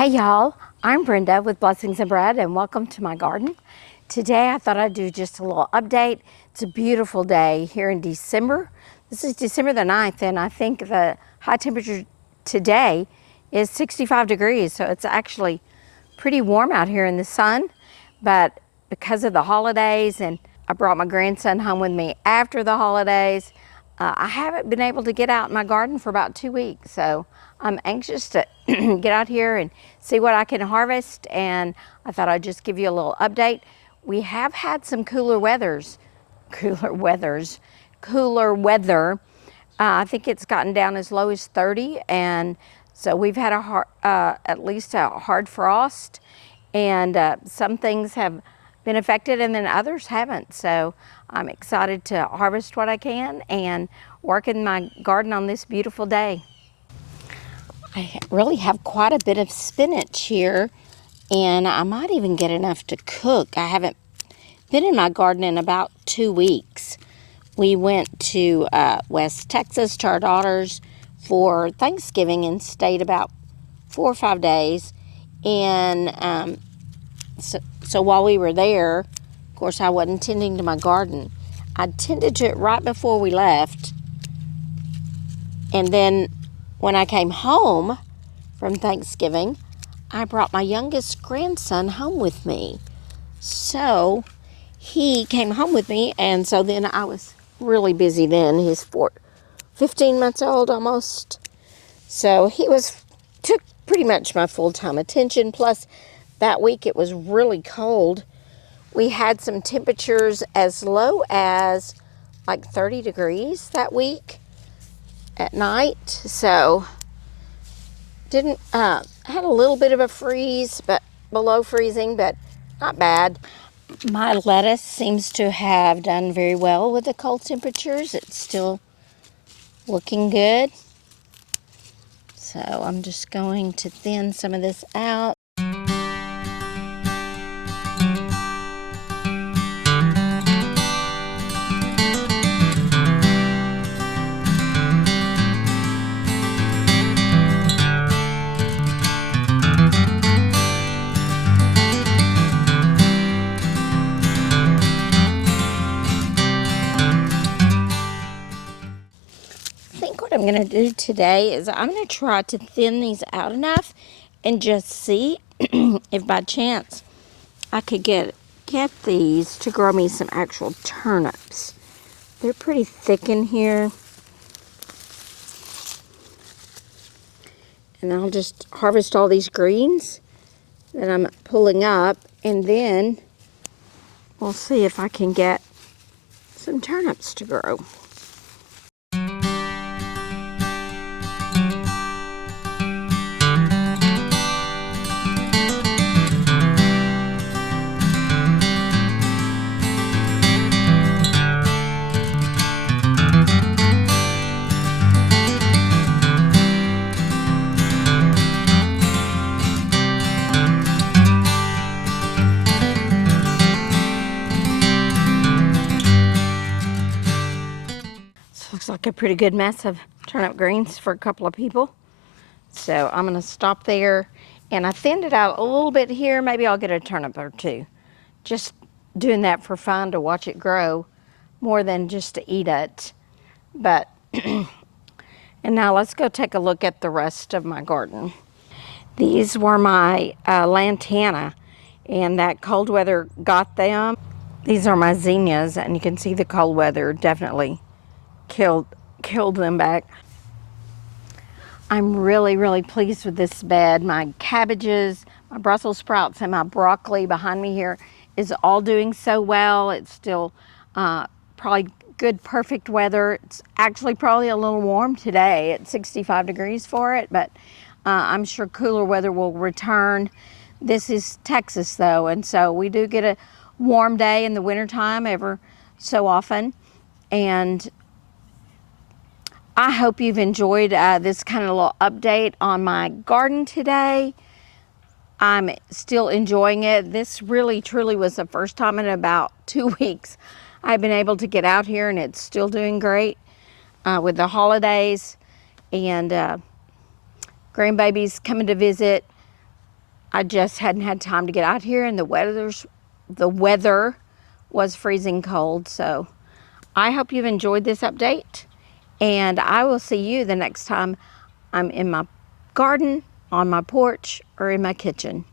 Hey y'all, I'm Brenda with Blessings and Bread and welcome to my garden. Today I thought I'd do just a little update. It's a beautiful day here in December. This is December the 9th and I think the high temperature today is 65 degrees. So it's actually pretty warm out here in the sun, but because of the holidays and I brought my grandson home with me after the holidays, I haven't been able to get out in my garden for about 2 weeks. So I'm anxious to get out here and see what I can harvest, and I thought I'd just give you a little update. We have had some cooler weather. I think it's gotten down as low as 30, and so we've had at least a hard frost, and some things have been affected and then others haven't. So I'm excited to harvest what I can and work in my garden on this beautiful day. I really have quite a bit of spinach here, and I might even get enough to cook. I haven't been in my garden in about 2 weeks. We went to West Texas to our daughters for Thanksgiving and stayed about 4 or 5 days. And so while we were there, of course, I wasn't tending to my garden. I tended to it right before we left. And then when I came home from Thanksgiving, I brought my youngest grandson home with me. So he came home with me, and so then I was really busy then. He's 15 months old almost. So he took pretty much my full-time attention. Plus, that week it was really cold. We had some temperatures as low as like 30 degrees that week at night. So had a little bit of a freeze, but below freezing, but not bad. My lettuce seems to have done very well with the cold temperatures. It's still looking good. So I'm just going to thin some of this out. What I'm going to do today is I'm going to try to thin these out enough and just see if by chance I could get these to grow me some actual turnips. They're pretty thick in here. And I'll just harvest all these greens that I'm pulling up, and then we'll see if I can get some turnips to grow. Looks like a pretty good mess of turnip greens for a couple of people. So I'm going to stop there, and I thinned it out a little bit here. Maybe I'll get a turnip or two. Just doing that for fun, to watch it grow more than just to eat it. But and now let's go take a look at the rest of my garden. These were my lantana, and that cold weather got them. These are my zinnias, and you can see the cold weather definitely killed them back. I'm really pleased with this bed. My cabbages, my Brussels sprouts, and my broccoli behind me here is all doing so well. It's still probably good, perfect weather. It's actually probably a little warm today at 65 degrees for it, but I'm sure cooler weather will return. This is Texas though, and so we do get a warm day in the wintertime ever so often. And I hope you've enjoyed this kind of little update on my garden today. I'm still enjoying it. This really, truly was the first time in about 2 weeks I've been able to get out here, and it's still doing great with the holidays and grandbabies coming to visit. I just hadn't had time to get out here, and the weather was freezing cold. So I hope you've enjoyed this update, and I will see you the next time I'm in my garden, on my porch, or in my kitchen.